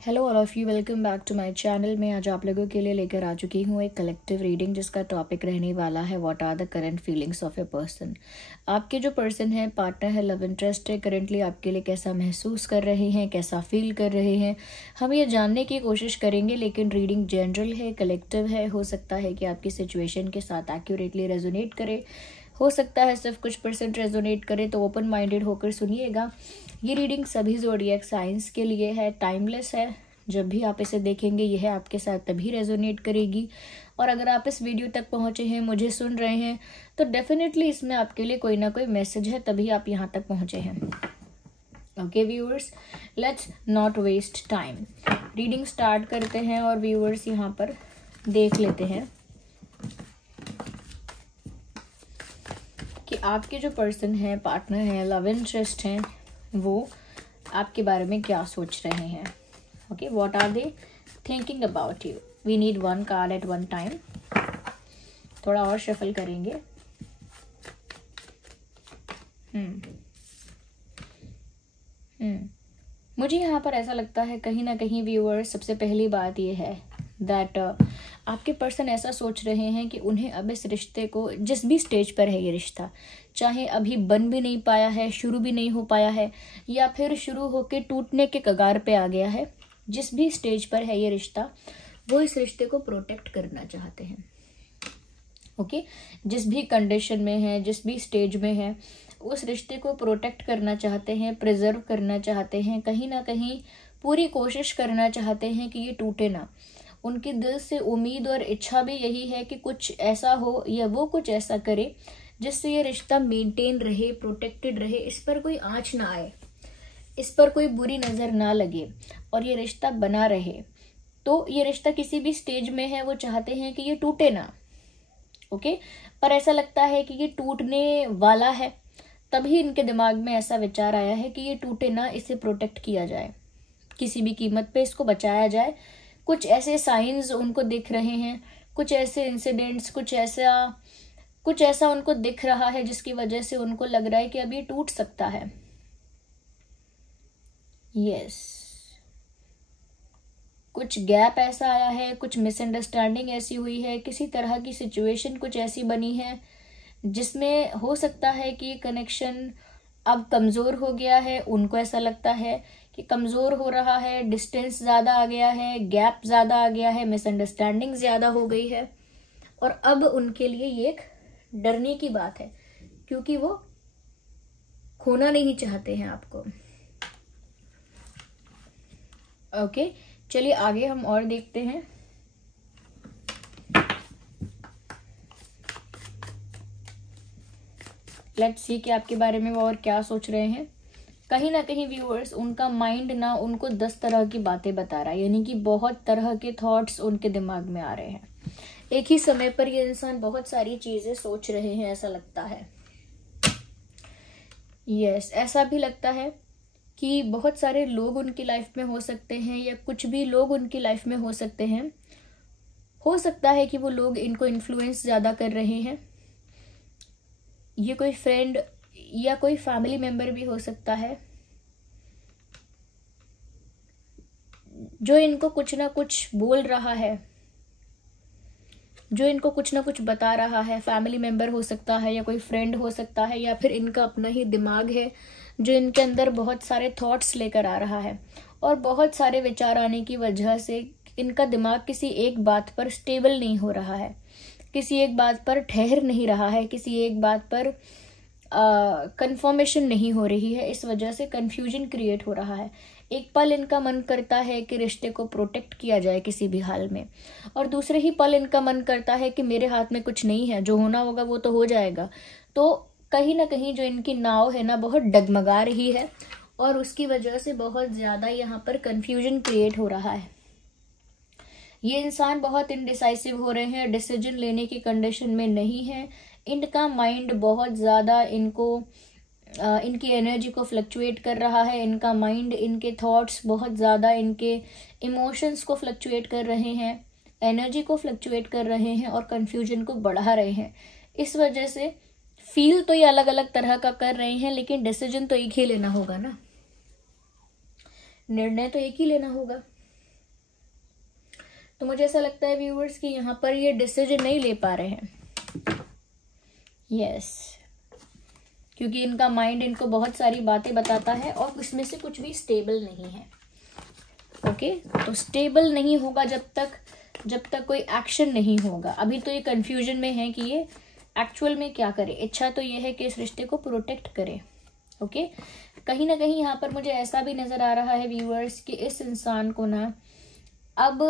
Hello all of you, welcome back to my channel. मैं आज आप लोगों के लिए लेकर आ चुकी हूँ एक कलेक्टिव रीडिंग जिसका टॉपिक रहने वाला है what are the current feelings of a person. आपके जो पर्सन है, पार्टनर है, लव इंटरेस्ट है, करंटली आपके लिए कैसा महसूस कर रहे हैं, कैसा फील कर रहे हैं, हम ये जानने की कोशिश करेंगे। लेकिन रीडिंग जनरल है, कलेक्टिव है। हो सकता है कि आपकी सिचुएशन के साथ एक्यूरेटली रेजोनेट करे, हो सकता है सिर्फ कुछ % रेजोनेट करे। तो ओपन माइंडेड होकर सुनिएगा। ये रीडिंग सभी ज़ोडिएक साइंस के लिए है, टाइमलेस है। जब भी आप इसे देखेंगे यह आपके साथ तभी रेजोनेट करेगी। और अगर आप इस वीडियो तक पहुंचे हैं, मुझे सुन रहे हैं, तो डेफिनेटली इसमें आपके लिए कोई ना कोई मैसेज है, तभी आप यहाँ तक पहुंचे हैं। Okay viewers, let's not waste time. Reading start करते हैं और व्यूअर्स यहाँ पर देख लेते हैं कि आपके जो पर्सन है, पार्टनर है, लव इंटरेस्ट हैं, वो आपके बारे में क्या सोच रहे हैं। Okay, what are they thinking about you. We need one card at one time. थोड़ा और शफल करेंगे। मुझे यहाँ पर ऐसा लगता है कहीं ना कहीं व्यूअर्स, सबसे पहली बात ये है दैट आपके पर्सन ऐसा सोच रहे हैं कि उन्हें अब इस रिश्ते को, जिस भी स्टेज पर है ये रिश्ता, चाहे अभी बन भी नहीं पाया है, शुरू भी नहीं हो पाया है, या फिर शुरू होके टूटने के कगार पे आ गया है, जिस भी स्टेज पर है ये रिश्ता, वो इस रिश्ते को प्रोटेक्ट करना चाहते हैं। ओके, जिस भी कंडीशन में है, जिस भी स्टेज में है, उस रिश्ते को प्रोटेक्ट करना चाहते हैं, प्रिजर्व करना चाहते हैं, कहीं ना कहीं पूरी कोशिश करना चाहते हैं कि ये टूटे ना। उनकी दिल से उम्मीद और इच्छा भी यही है कि कुछ ऐसा हो या वो कुछ ऐसा करे जिससे ये रिश्ता मेंटेन रहे, प्रोटेक्टेड रहे, इस पर कोई आँच ना आए, इस पर कोई बुरी नज़र ना लगे और ये रिश्ता बना रहे। तो ये रिश्ता किसी भी स्टेज में है, वो चाहते हैं कि ये टूटे ना। ओके, पर ऐसा लगता है कि ये टूटने वाला है, तभी इनके दिमाग में ऐसा विचार आया है कि ये टूटे ना, इसे प्रोटेक्ट किया जाए, किसी भी कीमत पे इसको बचाया जाए। कुछ ऐसे साइंस उनको दिख रहे हैं, कुछ ऐसे इंसिडेंट्स, कुछ ऐसा उनको दिख रहा है जिसकी वजह से उनको लग रहा है कि अब ये टूट सकता है। यस, कुछ गैप ऐसा आया है, कुछ मिसअंडरस्टैंडिंग ऐसी हुई है, किसी तरह की सिचुएशन कुछ ऐसी बनी है जिसमें हो सकता है कि कनेक्शन अब कमज़ोर हो गया है। उनको ऐसा लगता है कि कमज़ोर हो रहा है, डिस्टेंस ज़्यादा आ गया है, गैप ज़्यादा आ गया है, मिसअंडरस्टैंडिंग ज़्यादा हो गई है। और अब उनके लिए ये एक डरने की बात है, क्योंकि वो खोना नहीं चाहते हैं आपको। ओके, चलिए आगे हम और देखते हैं। लेट्स सी कि आपके बारे में वो और क्या सोच रहे हैं। कहीं ना कहीं व्यूअर्स, उनका माइंड ना उनको 10 तरह की बातें बता रहा है, यानी कि बहुत तरह के थॉट्स उनके दिमाग में आ रहे हैं। एक ही समय पर ये इंसान बहुत सारी चीजें सोच रहे हैं, ऐसा लगता है। यस, ऐसा भी लगता है कि बहुत सारे लोग उनकी लाइफ में हो सकते हैं, या कुछ भी लोग उनकी लाइफ में हो सकते हैं। हो सकता है कि वो लोग इनको इन्फ्लुएंस ज़्यादा कर रहे हैं। ये कोई फ्रेंड या कोई फैमिली मेंबर भी हो सकता है जो इनको कुछ ना कुछ बोल रहा है, जो इनको कुछ ना कुछ बता रहा है। फैमिली मेंबर हो सकता है, या कोई फ्रेंड हो सकता है, या फिर इनका अपना ही दिमाग है जो इनके अंदर बहुत सारे थॉट्स लेकर आ रहा है। और बहुत सारे विचार आने की वजह से इनका दिमाग किसी एक बात पर स्टेबल नहीं हो रहा है, किसी एक बात पर ठहर नहीं रहा है, किसी एक बात पर कंफर्मेशन नहीं हो रही है। इस वजह से कंफ्यूजन क्रिएट हो रहा है। एक पल इनका मन करता है कि रिश्ते को प्रोटेक्ट किया जाए किसी भी हाल में, और दूसरे ही पल इनका मन करता है कि मेरे हाथ में कुछ नहीं है, जो होना होगा वो तो हो जाएगा। तो कहीं ना कहीं जो इनकी नाव है ना, बहुत डगमगा रही है, और उसकी वजह से बहुत ज़्यादा यहाँ पर कंफ्यूजन क्रिएट हो रहा है। ये इंसान बहुत इनडिसाइसिव हो रहे हैं, डिसीजन लेने की कंडीशन में नहीं है। इनका माइंड बहुत ज़्यादा इनकी एनर्जी को फ्लक्चुएट कर रहा है। इनका माइंड, इनके थॉट्स बहुत ज़्यादा इनके इमोशंस को फ्लक्चुएट कर रहे हैं, एनर्जी को फ्लक्चुएट कर रहे हैं, और कन्फ्यूजन को बढ़ा रहे हैं। इस वजह से फील तो ये अलग अलग तरह का कर रहे हैं, लेकिन डिसीजन तो एक ही लेना होगा ना, निर्णय तो एक ही लेना होगा। तो मुझे ऐसा लगता है व्यूअर्स कि यहाँ पर ये डिसीजन नहीं ले पा रहे हैं। यस, क्योंकि इनका माइंड इनको बहुत सारी बातें बताता है और उसमें से कुछ भी स्टेबल नहीं है। ओके, तो स्टेबल नहीं होगा जब तक कोई एक्शन नहीं होगा। अभी तो ये कंफ्यूजन में है कि ये एक्चुअल में क्या करे। इच्छा तो ये है कि इस रिश्ते को प्रोटेक्ट करे। ओके, कहीं ना कहीं यहाँ पर मुझे ऐसा भी नजर आ रहा है व्यूअर्स कि इस इंसान को ना अब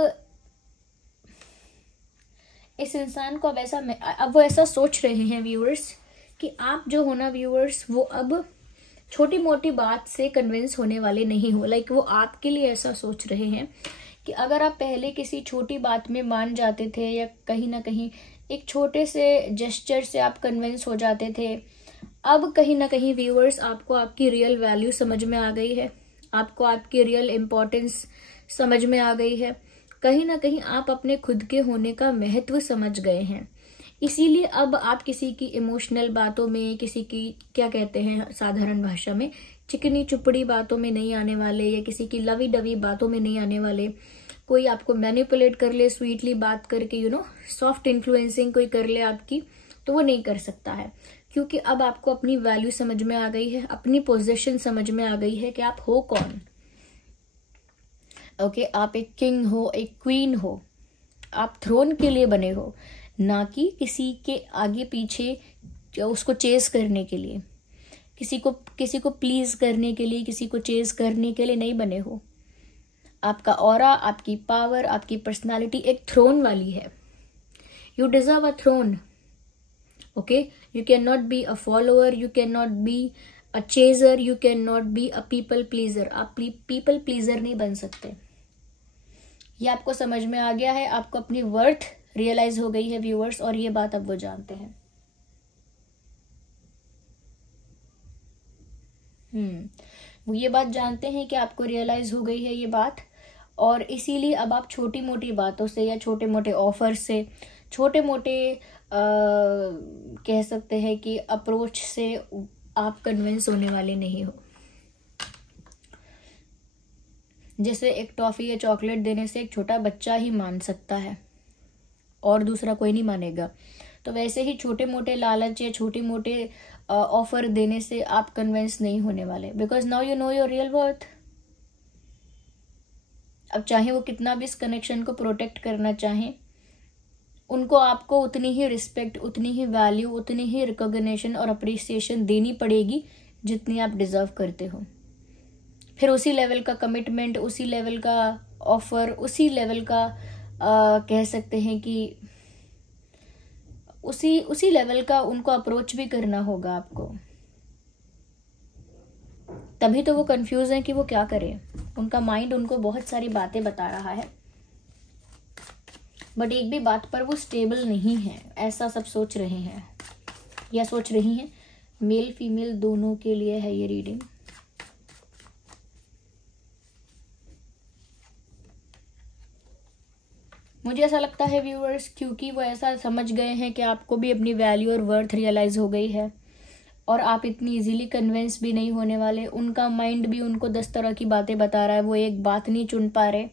वो ऐसा सोच रहे हैं व्यूअर्स कि आप जो हो ना व्यूअर्स, वो अब छोटी मोटी बात से कन्विंस होने वाले नहीं हो। लाइक वो आपके लिए ऐसा सोच रहे हैं कि अगर आप पहले किसी छोटी बात में मान जाते थे या कहीं ना कहीं एक छोटे से जेस्चर से आप कन्विंस हो जाते थे, अब कहीं ना कहीं व्यूअर्स आपको आपकी रियल वैल्यू समझ में आ गई है, आपको आपकी रियल इम्पोर्टेंस समझ में आ गई है। कहीं ना कहीं आप अपने खुद के होने का महत्व समझ गए हैं। इसीलिए अब आप किसी की इमोशनल बातों में, किसी की क्या कहते हैं साधारण भाषा में, चिकनी चुपड़ी बातों में नहीं आने वाले, या किसी की लवी डवी बातों में नहीं आने वाले। कोई आपको मैनिपुलेट कर ले स्वीटली बात करके, सॉफ्ट इन्फ्लुएंसिंग कोई कर ले आपकी, तो वो नहीं कर सकता है, क्योंकि अब आपको अपनी वैल्यू समझ में आ गई है, अपनी पोजीशन समझ में आ गई है कि आप हो कौन। ओके, आप एक किंग हो, एक क्वीन हो, आप थ्रोन के लिए बने हो, ना कि किसी के आगे पीछे उसको चेज करने के लिए, किसी को प्लीज करने के लिए, किसी को चेज करने के लिए नहीं बने हो। आपका ऑरा, आपकी पावर, आपकी पर्सनालिटी एक थ्रोन वाली है। You deserve a throne. Okay, you can not be a follower, you can not be a chaser, you can not be a people pleaser. आप पीपल प्लीजर नहीं बन सकते। ये आपको समझ में आ गया है, आपको अपनी वर्थ रियलाइज हो गई है व्यूअर्स, और ये बात अब वो जानते हैं। वो ये बात जानते हैं कि आपको रियलाइज हो गई है ये बात, और इसीलिए अब आप छोटी मोटी बातों से या छोटे मोटे ऑफर से, छोटे मोटे कह सकते हैं कि अप्रोच से आप कन्विंस होने वाले नहीं हो। जैसे एक टॉफी या चॉकलेट देने से एक छोटा बच्चा ही मान सकता है और दूसरा कोई नहीं मानेगा, तो वैसे ही छोटे मोटे लालच या छोटे मोटे ऑफर देने से आप कन्विंस नहीं होने वाले, because now you know your real worth. अब चाहे वो कितना भी इस कनेक्शन को प्रोटेक्ट करना चाहें, उनको आपको उतनी ही रिस्पेक्ट, उतनी ही वैल्यू, उतनी ही रिकॉग्निशन और अप्रिसिएशन देनी पड़ेगी जितनी आप डिजर्व करते हो। फिर उसी लेवल का कमिटमेंट, उसी लेवल का ऑफर, उसी लेवल का कह सकते हैं कि उसी लेवल का उनको अप्रोच भी करना होगा आपको। तभी तो वो कंफ्यूज हैं कि वो क्या करें। उनका माइंड उनको बहुत सारी बातें बता रहा है, बट एक भी बात पर वो स्टेबल नहीं है, ऐसा सब सोच रहे हैं या सोच रही हैं। मेल फीमेल दोनों के लिए है ये रीडिंग। मुझे ऐसा लगता है व्यूअर्स, क्योंकि वो ऐसा समझ गए हैं कि आपको भी अपनी वैल्यू और वर्थ रियलाइज हो गई है और आप इतनी इजीली कन्विंस भी नहीं होने वाले। उनका माइंड भी उनको 10 तरह की बातें बता रहा है, वो एक बात नहीं चुन पा रहे।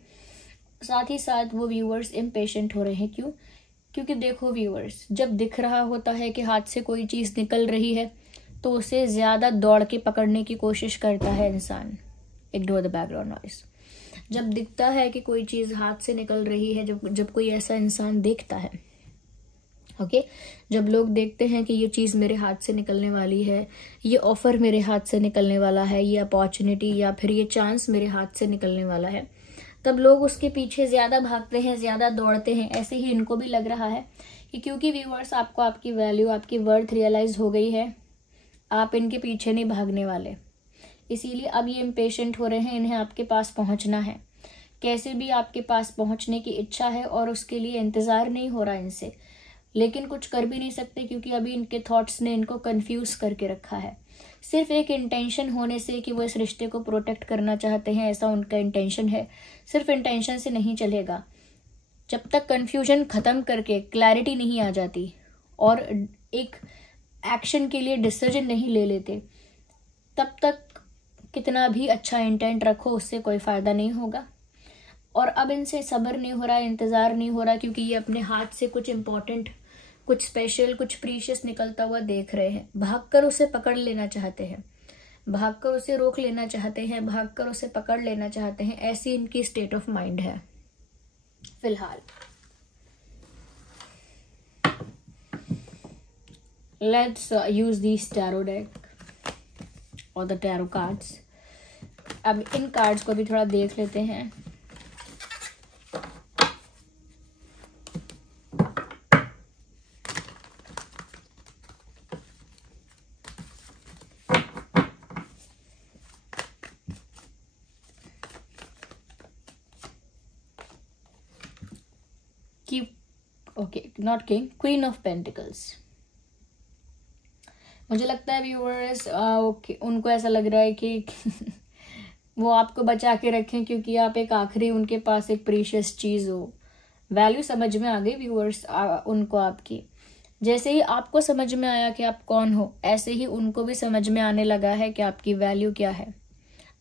साथ ही साथ वो व्यूअर्स इम्पेशेंट हो रहे हैं। क्यों? क्योंकि देखो व्यूअर्स, जब दिख रहा होता है कि हाथ से कोई चीज़ निकल रही है तो उसे ज़्यादा दौड़ के पकड़ने की कोशिश करता है इंसान। Ignore the background noise. जब दिखता है कि कोई चीज़ हाथ से निकल रही है, जब कोई ऐसा इंसान देखता है, ओके, जब लोग देखते हैं कि ये चीज़ मेरे हाथ से निकलने वाली है, ये ऑफर मेरे हाथ से निकलने वाला है, ये अपॉर्चुनिटी या फिर ये चांस मेरे हाथ से निकलने वाला है, तब लोग उसके पीछे ज़्यादा भागते हैं, ज़्यादा दौड़ते हैं। ऐसे ही इनको भी लग रहा है कि क्योंकि व्यूअर्स आपको आपकी वैल्यू, आपकी वर्थ रियलाइज हो गई है, आप इनके पीछे नहीं भागने वाले। इसीलिए अब ये इम्पेशेंट हो रहे हैं, इन्हें आपके पास पहुंचना है। कैसे भी आपके पास पहुंचने की इच्छा है और उसके लिए इंतज़ार नहीं हो रहा इनसे, लेकिन कुछ कर भी नहीं सकते क्योंकि अभी इनके थॉट्स ने इनको कंफ्यूज करके रखा है। सिर्फ एक इंटेंशन होने से कि वो इस रिश्ते को प्रोटेक्ट करना चाहते हैं, ऐसा उनका इंटेंशन है, सिर्फ इंटेंशन से नहीं चलेगा। जब तक कंफ्यूजन ख़त्म करके क्लैरिटी नहीं आ जाती और एक एक्शन के लिए डिसीजन नहीं ले लेते, तब तक कितना भी अच्छा इंटेंट रखो उससे कोई फ़ायदा नहीं होगा। और अब इनसे सब्र नहीं हो रहा, इंतज़ार नहीं हो रहा, क्योंकि ये अपने हाथ से कुछ इम्पोर्टेंट, कुछ स्पेशल, कुछ प्रीशियस निकलता हुआ देख रहे हैं। भागकर उसे पकड़ लेना चाहते हैं, भागकर उसे रोक लेना चाहते हैं, भागकर उसे पकड़ लेना चाहते हैं। ऐसी इनकी स्टेट ऑफ माइंड है फिलहाल। Let's use this tarot deck और द टैरो कार्ड्स। अब इन कार्ड्स को भी थोड़ा देख लेते हैं। Okay, not king, queen of pentacles. मुझे लगता है व्यूअर्स ओके, उनको ऐसा लग रहा है कि वो आपको बचा के रखें, क्योंकि आप एक आखिरी उनके पास एक प्रीशियस चीज़ हो। वैल्यू समझ में आ गई व्यूअर्स उनको आपकी। जैसे ही आपको समझ में आया कि आप कौन हो, ऐसे ही उनको भी समझ में आने लगा है कि आपकी वैल्यू क्या है,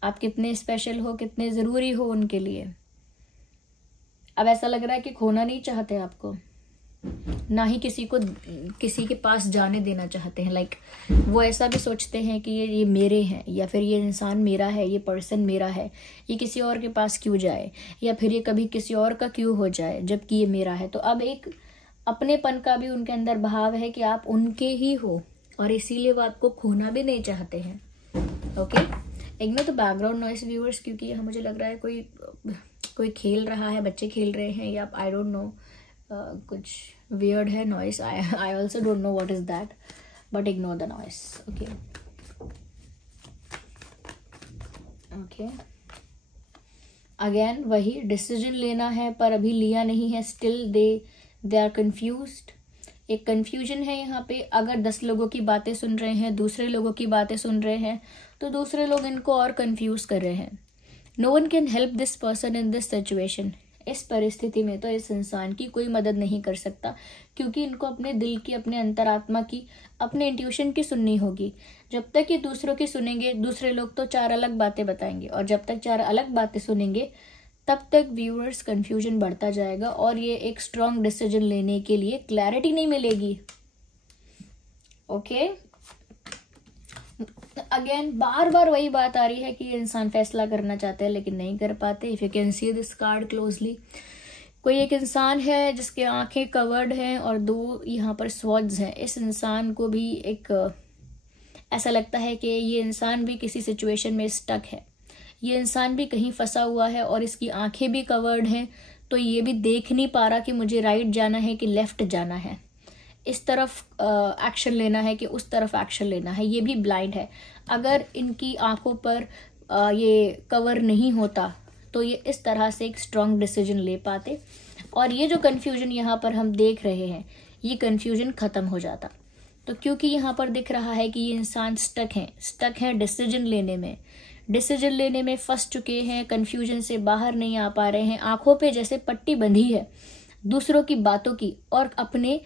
आप कितने स्पेशल हो, कितने ज़रूरी हो उनके लिए। अब ऐसा लग रहा है कि खोना नहीं चाहते आपको, ना ही किसी के पास जाने देना चाहते हैं। लाइक वो ऐसा भी सोचते हैं कि ये मेरे हैं, या फिर ये इंसान मेरा है, ये पर्सन मेरा है, ये किसी और के पास क्यों जाए, या फिर ये कभी किसी और का क्यों हो जाए जबकि ये मेरा है। तो अब एक अपनेपन का भी उनके अंदर भाव है कि आप उनके ही हो, और इसीलिए वो आपको खोना भी नहीं चाहते हैं। Okay, ignore the background noise viewers, क्योंकि यहाँ मुझे लग रहा है कोई खेल रहा है, बच्चे खेल रहे हैं, या आई डोंट नो, कुछ weird है noise. I also don't know what is that, but ignore the noise. Okay. Again वही डिसीजन लेना है, पर अभी लिया नहीं है। Still they are confused. एक कंफ्यूजन है यहाँ पे। अगर 10 लोगों की बातें सुन रहे हैं, दूसरे लोगों की बातें सुन रहे हैं, तो दूसरे लोग इनको और कंफ्यूज कर रहे हैं। No one can help this person in this situation. इस परिस्थिति में तो इस इंसान की कोई मदद नहीं कर सकता, क्योंकि इनको अपने दिल की, अपने अंतरात्मा की, अपने इंट्यूशन की सुननी होगी। जब तक ये दूसरों की सुनेंगे, दूसरे लोग तो 4 अलग बातें बताएंगे, और जब तक 4 अलग बातें सुनेंगे तब तक व्यूअर्स कंफ्यूजन बढ़ता जाएगा, और ये एक स्ट्रॉन्ग डिसीजन लेने के लिए क्लैरिटी नहीं मिलेगी। ओके, अगेन बार बार वही बात आ रही है कि इंसान फैसला करना चाहते हैं लेकिन नहीं कर पाते। If you can see this card closely, कोई एक इंसान है जिसके आंखें कवर्ड हैं और 2 यहाँ पर स्वॉर्ड्स हैं। इस इंसान को भी एक ऐसा लगता है कि ये इंसान भी किसी सिचुएशन में स्टक है, ये इंसान भी कहीं फंसा हुआ है, और इसकी आंखें भी कवर्ड हैं, तो ये भी देख नहीं पा रहा कि मुझे राइट जाना है कि लेफ्ट जाना है, इस तरफ एक्शन लेना है कि उस तरफ एक्शन लेना है। ये भी ब्लाइंड है। अगर इनकी आंखों पर ये कवर नहीं होता तो ये इस तरह से एक स्ट्रॉन्ग डिसीजन ले पाते, और ये जो कन्फ्यूजन यहाँ पर हम देख रहे हैं, ये कन्फ्यूजन ख़त्म हो जाता। तो क्योंकि यहाँ पर दिख रहा है कि ये इंसान स्टक है डिसीजन लेने में फंस चुके हैं, कन्फ्यूजन से बाहर नहीं आ पा रहे हैं, आंखों पे जैसे पट्टी बंधी है दूसरों की बातों की, और अपने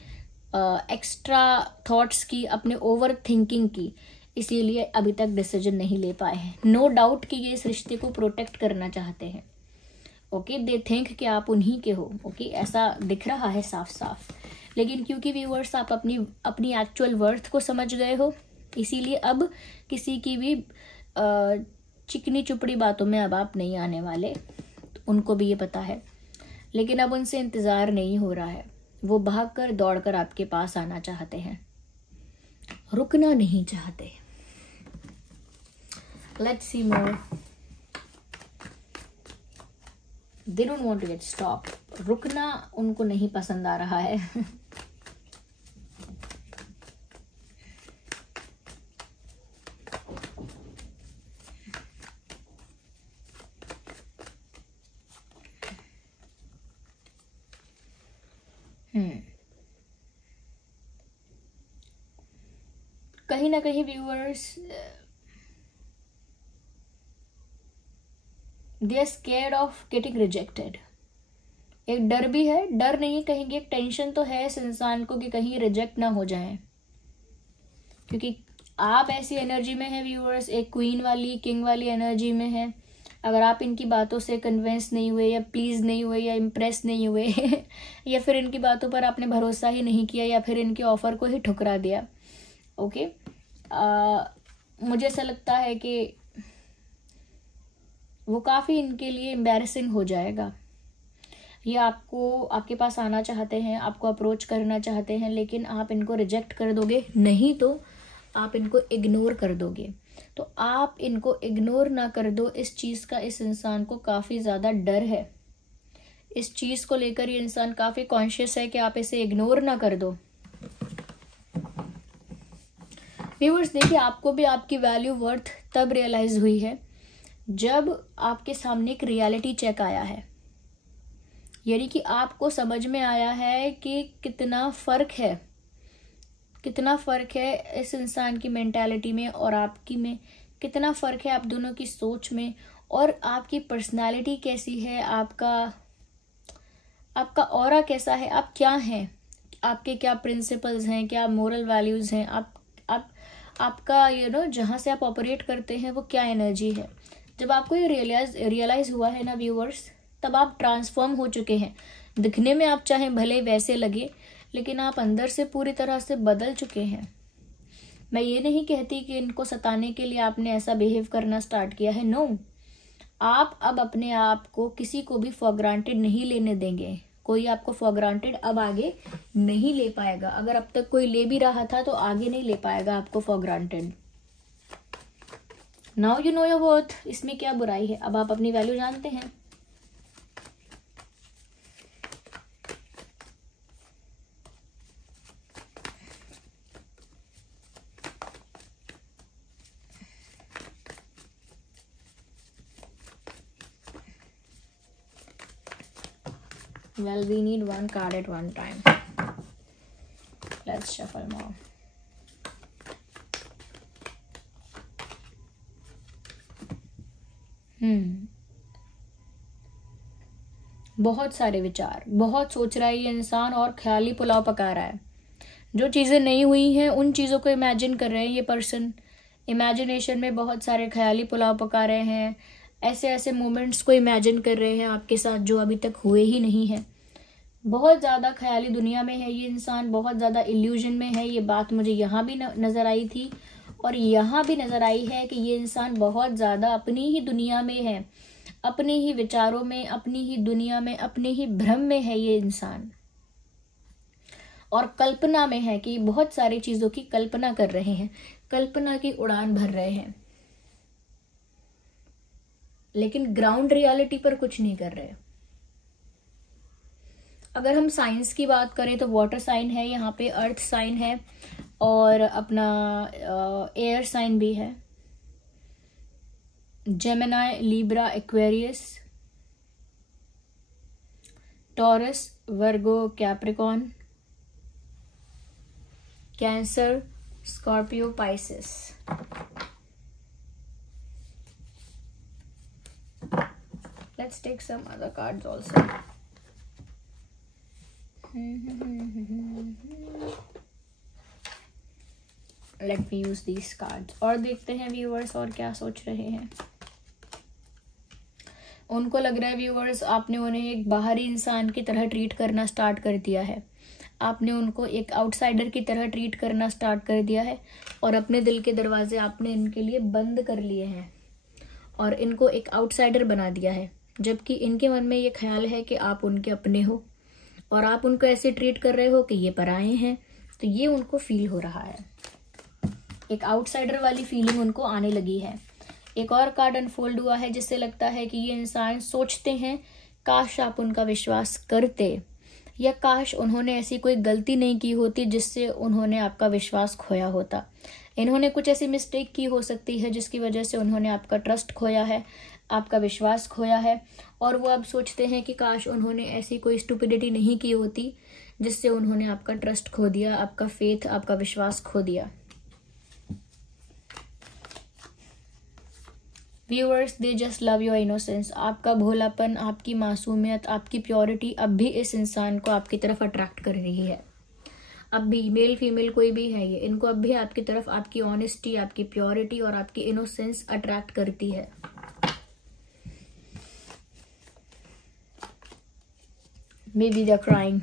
एक्स्ट्रा थॉट्स की, अपने ओवर थिंकिंग की, इसीलिए अभी तक डिसीजन नहीं ले पाए हैं। नो डाउट कि ये इस रिश्ते को प्रोटेक्ट करना चाहते हैं। ओके, दे थिंक कि आप उन्हीं के हो। ओके, ऐसा दिख रहा है साफ साफ। लेकिन क्योंकि व्यूअर्स आप अपनी एक्चुअल वर्थ को समझ गए हो, इसीलिए अब किसी की भी चिकनी चुपड़ी बातों में अब आप नहीं आने वाले। उनको भी ये पता है, लेकिन अब उनसे इंतज़ार नहीं हो रहा है। वो भागकर दौड़कर आपके पास आना चाहते हैं, रुकना नहीं चाहते। Let's see more. They don't want to get stop. रुकना उनको नहीं पसंद आ रहा है। कहीं ना कहीं viewers they are scared of getting rejected. एक डर भी है, डर नहीं कहेंगे, एक टेंशन तो है इस इंसान को कि कहीं रिजेक्ट ना हो जाए, क्योंकि आप ऐसी एनर्जी में है व्यूअर्स, एक क्वीन वाली, किंग वाली एनर्जी में है, अगर आप इनकी बातों से कन्विंस नहीं हुए या प्लीज नहीं हुए या इम्प्रेस नहीं हुए या फिर इनकी बातों पर आपने भरोसा ही नहीं किया या फिर इनके ऑफर को ही ठुकरा दिया, ओके, मुझे ऐसा लगता है कि वो काफ़ी इनके लिए एम्बैरेसिंग हो जाएगा। ये आपके पास आना चाहते हैं, आपको अप्रोच करना चाहते हैं, लेकिन आप इनको रिजेक्ट कर दोगे, नहीं तो आप इनको इग्नोर कर दोगे। तो आप इनको इग्नोर ना कर दो, इस चीज़ का इस इंसान को काफ़ी ज़्यादा डर है। इस चीज़ को लेकर ये इंसान काफ़ी कॉन्शियस है कि आप इसे इग्नोर ना कर दो। व्यूअर्स देखिए, आपको भी आपकी वैल्यू वर्थ तब रियलाइज हुई है जब आपके सामने एक रियलिटी चेक आया है, यानी कि आपको समझ में आया है कि कितना फ़र्क है इस इंसान की मेंटालिटी में और आपकी में, कितना फ़र्क है आप दोनों की सोच में, और आपकी पर्सनालिटी कैसी है, आपका ऑरा कैसा है, आप क्या हैं, आपके क्या प्रिंसिपल्स हैं, क्या मोरल वैल्यूज़ हैं, आपका जहाँ से आप ऑपरेट करते हैं वो क्या एनर्जी है। जब आपको ये रियलाइज़ हुआ है ना व्यूअर्स, तब आप ट्रांसफॉर्म हो चुके हैं। दिखने में आप चाहे भले वैसे लगे, लेकिन आप अंदर से पूरी तरह से बदल चुके हैं। मैं ये नहीं कहती कि इनको सताने के लिए आपने ऐसा बिहेव करना स्टार्ट किया है, नो। आप अब अपने आप को किसी को भी फॉर ग्रांटेड नहीं लेने देंगे। कोई आपको फॉर ग्रांटेड अब आगे नहीं ले पाएगा। अगर अब तक कोई ले भी रहा था तो आगे नहीं ले पाएगा आपको for granted. Now you know your worth. इसमें क्या बुराई है, अब आप अपनी वैल्यू जानते हैं। Well, we need one card at one time. Let's shuffle more. बहुत सारे विचार, बहुत सोच रहा है ये इंसान और ख्याली पुलाव पका रहा है। जो चीज़ें नहीं हुई हैं उन चीज़ों को इमेजिन कर रहे हैं ये पर्सन। इमेजिनेशन में बहुत सारे ख्याली पुलाव पका रहे हैं। ऐसे ऐसे मोमेंट्स को इमेजिन कर रहे हैं आपके साथ जो अभी तक हुए ही नहीं हैं। बहुत ज़्यादा ख्याली दुनिया में है ये इंसान, बहुत ज़्यादा इल्यूजन में है। ये बात मुझे यहाँ भी नज़र आई थी और यहाँ भी नज़र आई है कि ये इंसान बहुत ज़्यादा अपनी ही दुनिया में है, अपने ही विचारों में, अपनी ही दुनिया में, अपने ही भ्रम में है ये इंसान, और कल्पना में है कि बहुत सारी चीज़ों की कल्पना कर रहे हैं, कल्पना की उड़ान भर रहे हैं, लेकिन ग्राउंड रियलिटी पर कुछ नहीं कर रहे। अगर हम साइंस की बात करें तो वाटर साइन है, यहाँ पे अर्थ साइन है और अपना एयर साइन भी है। Gemini, Libra, Aquarius, taurus, Virgo, Capricorn, cancer, Scorpio, Pisces. Let's take some other cards also. Let me use these cards. और देखते हैं व्यूअर्स और क्या सोच रहे हैं। उनको लग रहा है व्यूअर्स आपने उन्हें एक बाहरी इंसान की तरह ट्रीट करना स्टार्ट कर दिया है। आपने उनको एक आउटसाइडर की तरह ट्रीट करना स्टार्ट कर दिया है और अपने दिल के दरवाजे आपने इनके लिए बंद कर लिए हैं और इनको एक आउटसाइडर बना दिया है, जबकि इनके मन में ये ख्याल है कि आप उनके अपने हो और आप उनको ऐसे ट्रीट कर रहे हो कि ये पराये हैं। तो ये उनको फील हो रहा है, एक आउटसाइडर वाली फीलिंग उनको आने लगी है। एक और कार्ड अनफोल्ड हुआ है जिससे लगता है कि ये इंसान सोचते हैं काश आप उनका विश्वास करते, या काश उन्होंने ऐसी कोई गलती नहीं की होती जिससे उन्होंने आपका विश्वास खोया होता। इन्होंने कुछ ऐसी मिस्टेक की हो सकती है जिसकी वजह से उन्होंने आपका ट्रस्ट खोया है, आपका विश्वास खोया है, और वो अब सोचते हैं कि काश उन्होंने ऐसी कोई स्टुपिडिटी नहीं की होती जिससे उन्होंने आपका ट्रस्ट खो दिया, आपका फेथ, आपका विश्वास खो दिया। Viewers, they just love your innocence. आपका भोलापन, आपकी मासूमियत, आपकी प्योरिटी अब भी इस इंसान को आपकी तरफ अट्रैक्ट कर रही है। अब भी मेल फीमेल कोई भी है ये, इनको अब भी आपकी तरफ आपकी ऑनेस्टी, आपकी प्योरिटी और आपकी इनोसेंस अट्रैक्ट करती है। Maybe they are crying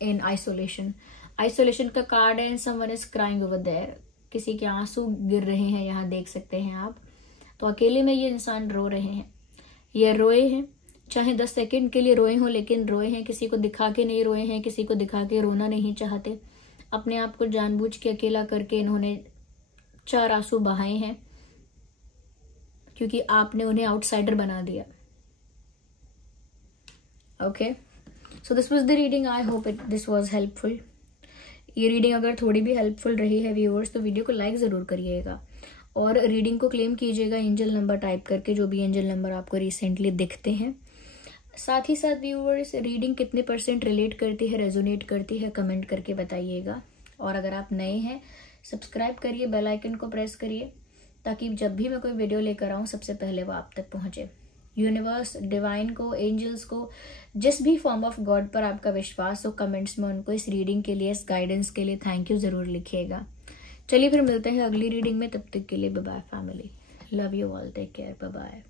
in isolation. Isolation का कार्ड है and someone is crying over there. किसी के आंसू गिर रहे हैं, यहाँ देख सकते हैं आप। तो अकेले में ये इंसान रो रहे हैं, ये रोए हैं, चाहे 10 सेकंड के लिए रोए हों, लेकिन रोए हैं। किसी को दिखा के नहीं रोए हैं, किसी को दिखा के रोना नहीं चाहते। अपने आप को जानबूझ के अकेला करके इन्होंने 4 आंसू बहाए हैं, क्योंकि आपने उन्हें आउटसाइडर बना दिया। Okay, so this was the reading. I hope this was helpful. ये रीडिंग अगर थोड़ी भी हेल्पफुल रही है व्यूअर्स, तो वीडियो को लाइक ज़रूर करिएगा और रीडिंग को क्लेम कीजिएगा एंजल नंबर टाइप करके, जो भी एंजल नंबर आपको रिसेंटली दिखते हैं। साथ ही साथ व्यूअर्स, रीडिंग कितने % रिलेट करती है, रेजोनेट करती है, कमेंट करके बताइएगा। और अगर आप नए हैं, सब्सक्राइब करिए, बेल आइकन को प्रेस करिए, ताकि जब भी मैं कोई वीडियो लेकर आऊँ सबसे पहले वो आप तक पहुँचे। यूनिवर्स, डिवाइन को, एंजल्स को, जिस भी फॉर्म ऑफ गॉड पर आपका विश्वास हो, कमेंट्स में उनको इस रीडिंग के लिए, इस गाइडेंस के लिए थैंक यू ज़रूर लिखिएगा। चलिए फिर मिलते हैं अगली रीडिंग में, तब तक के लिए bye bye family. Love you all, take care, bye bye.